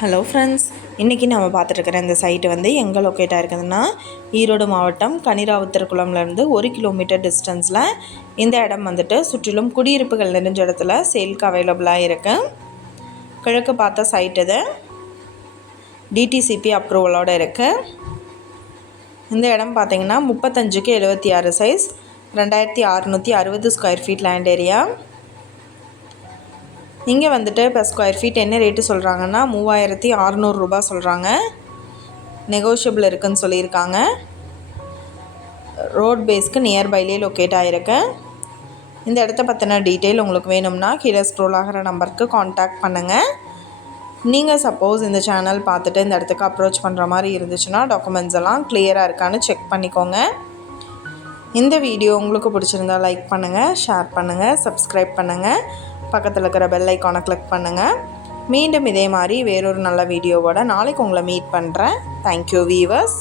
Hello friends, இன்றைக்கி நம்ம பார்த்துட்ருக்கிற இந்த சைட்டு வந்து எங்கே லொக்கேட் ஆகிருக்குதுன்னா ஈரோடு மாவட்டம் கனிராவுத்தர்குளம்லேருந்து 1 கிலோமீட்டர் டிஸ்டன்ஸில் இந்த இடம் வந்துட்டு சுற்றிலும் குடியிருப்புகள் நிறைஞ்ச இடத்துல சேல்க்கு அவைலபிளாக இருக்குது. கிழக்கு பார்த்த சைட் இது டிடிசிபி அப்ரூவலோடு இருக்குது. இந்த இடம் பார்த்திங்கன்னா 35க்கு 76 size, 2660 square feet land area. இங்கே வந்துட்டு இப்போ ஸ்கொயர் ஃபீட் என்ன ரேட்டு சொல்கிறாங்கன்னா 3600 ரூபா சொல்கிறாங்க. நெகோஷியபிள் இருக்குதுன்னு சொல்லியிருக்காங்க. ரோட் பேஸ்க்கு நியர்பைலே லொக்கேட் ஆகிருக்கு. இந்த இடத்த பற்றின டீட்டெயில் உங்களுக்கு வேணும்னா கீழே ஸ்க்ரோல் ஆகிற நம்பருக்கு காண்டாக்ட் பண்ணுங்கள். நீங்கள் சப்போஸ் இந்த சேனல் பார்த்துட்டு இந்த இடத்துக்கு அப்ரோச் பண்ணுற மாதிரி இருந்துச்சுன்னா டாக்குமெண்ட்ஸ் எல்லாம் கிளியராக இருக்கான்னு செக் பண்ணிக்கோங்க. இந்த வீடியோ உங்களுக்கு பிடிச்சிருந்தால் லைக் பண்ணுங்கள், ஷேர் பண்ணுங்கள், சப்ஸ்கிரைப் பண்ணுங்கள், பக்கத்தில் இருக்கிற பெல் ஐக்கானை கிளிக் பண்ணுங்கள். மீண்டும் இதே மாதிரி வேறொரு நல்ல வீடியோவோட நாளைக்கு உங்களை மீட் பண்ணுறேன். Thank you viewers.